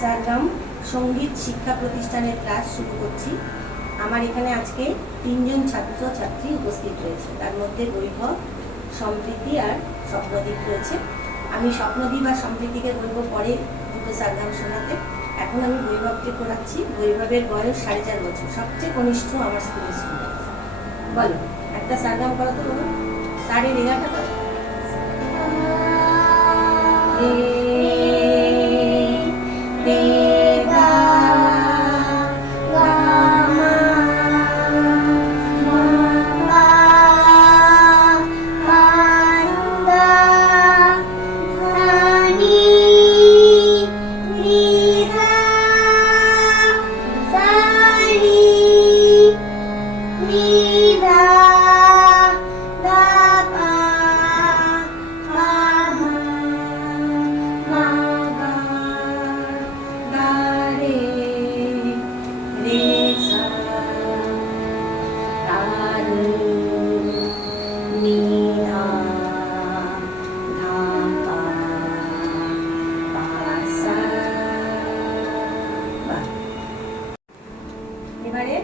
সারগাম সঙ্গীত শিক্ষা প্রতিষ্ঠানের ক্লাস শুরু করছি। আমার এখানে আজকে 3 জন ছাত্র ছাত্রী উপস্থিত রয়েছে, তার মধ্যে বৈভব, সম্প্রীতি আর স্বপ্নদীপ রয়েছে। আমি স্বপ্নদীপ আর সম্প্রীতিকে বলবো পরে দুটো সারগাম শোনাতে। এখন আমি বৈভবকে পড়াচ্ছি। বৈভবের বয়স 4.5 বছর, সবচেয়ে কনিষ্ঠ আমার স্কুলের স্টুডেন্ট। বলো একটা সারগাম করো তো, বলো। সাড়ে রেগাটা তো এবারে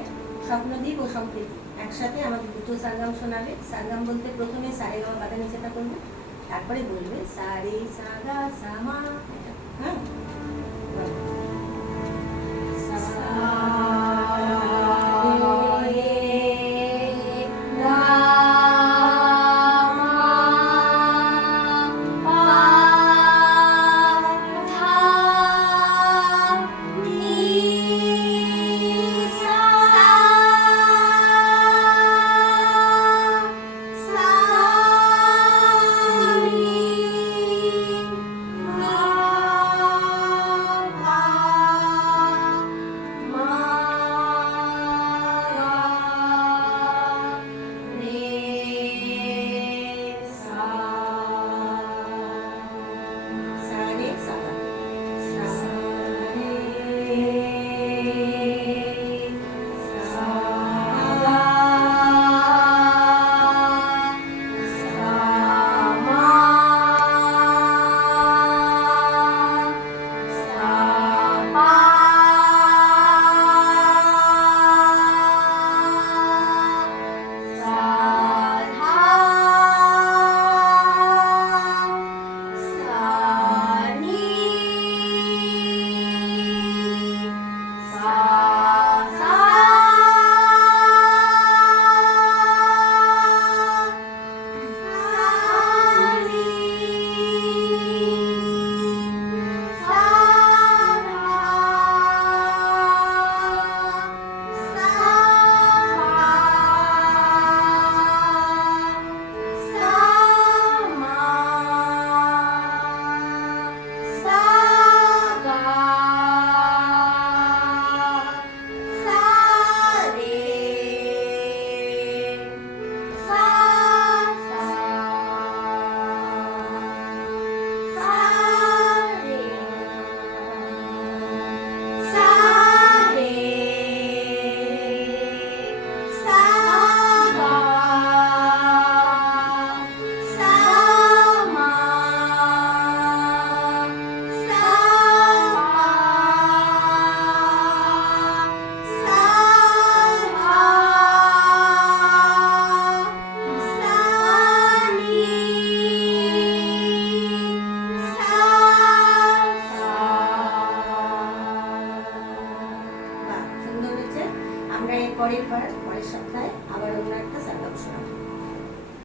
স্বপ্নদীপ ও সম্প্রীতি একসাথে আমাদের দুটো সারগাম শোনাবে। সারগাম বলতে প্রথমে সারে গামা পাদা নিচেটা করবে, তারপরে বলবে সারে সাগা সামা। হ্যাঁ, পরের সপ্তাহে আবার অন্য একটা সারগাম শোনাবো।